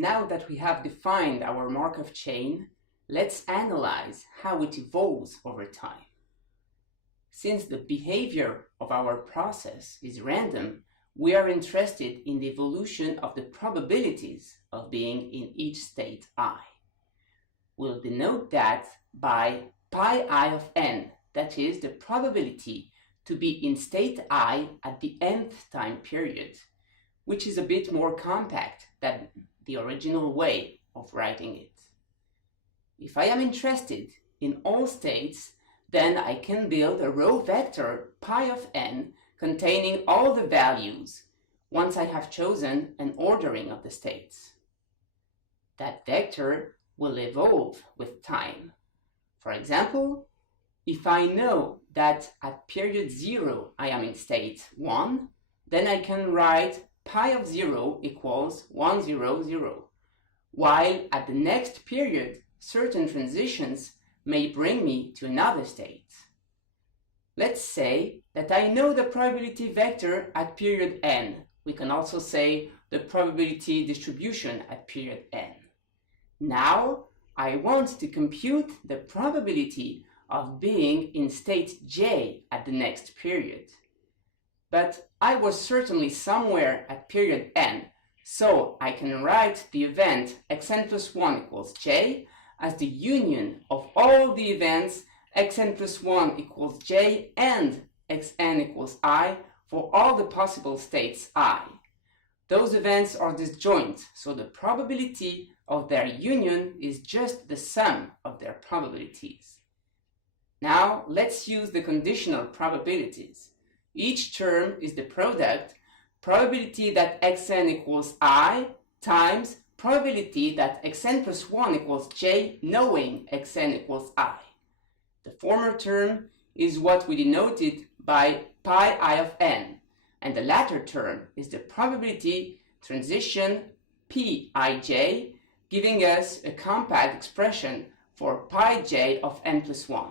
Now that we have defined our Markov chain, let's analyze how it evolves over time. Since the behavior of our process is random, we are interested in the evolution of the probabilities of being in each state I. We'll denote that by pi I of n, that is the probability to be in state I at the nth time period, which is a bit more compact than the original way of writing it. If I am interested in all states, then I can build a row vector pi of n containing all the values once I have chosen an ordering of the states. That vector will evolve with time. For example, if I know that at period 0 I am in state 1, then I can write pi of 0 equals 1, 0, 0, while at the next period certain transitions may bring me to another state. Let's say that I know the probability vector at period n. We can also say the probability distribution at period n. Now I want to compute the probability of being in state j at the next period. But I was certainly somewhere at period n, so I can write the event xn plus 1 equals j as the union of all the events xn plus 1 equals j and xn equals I for all the possible states I. Those events are disjoint, so the probability of their union is just the sum of their probabilities. Now let's use the conditional probabilities. Each term is the product probability that xn equals I times probability that xn plus 1 equals j knowing xn equals I. The former term is what we denoted by pi I of n, and the latter term is the probability transition pij, giving us a compact expression for pi j of n plus 1.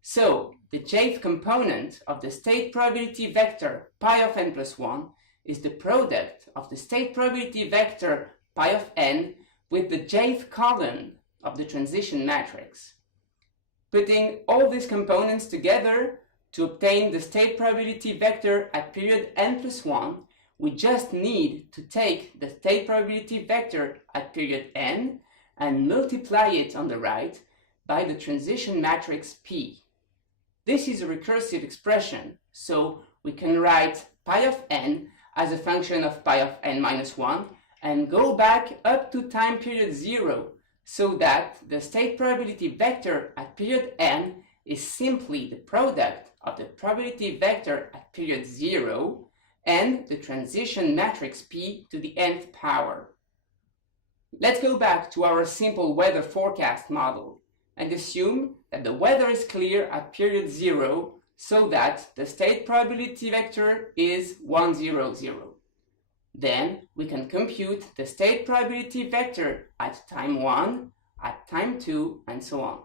So, the jth component of the state probability vector pi of n plus 1 is the product of the state probability vector pi of n with the jth column of the transition matrix. Putting all these components together to obtain the state probability vector at period n plus 1, we just need to take the state probability vector at period n and multiply it on the right by the transition matrix P. This is a recursive expression, so we can write pi of n as a function of pi of n minus 1 and go back up to time period 0, so that the state probability vector at period n is simply the product of the probability vector at period 0 and the transition matrix P to the nth power. Let's go back to our simple weather forecast model and assume that the weather is clear at period 0, so that the state probability vector is 1, 0, 0. Then we can compute the state probability vector at time 1, at time 2, and so on.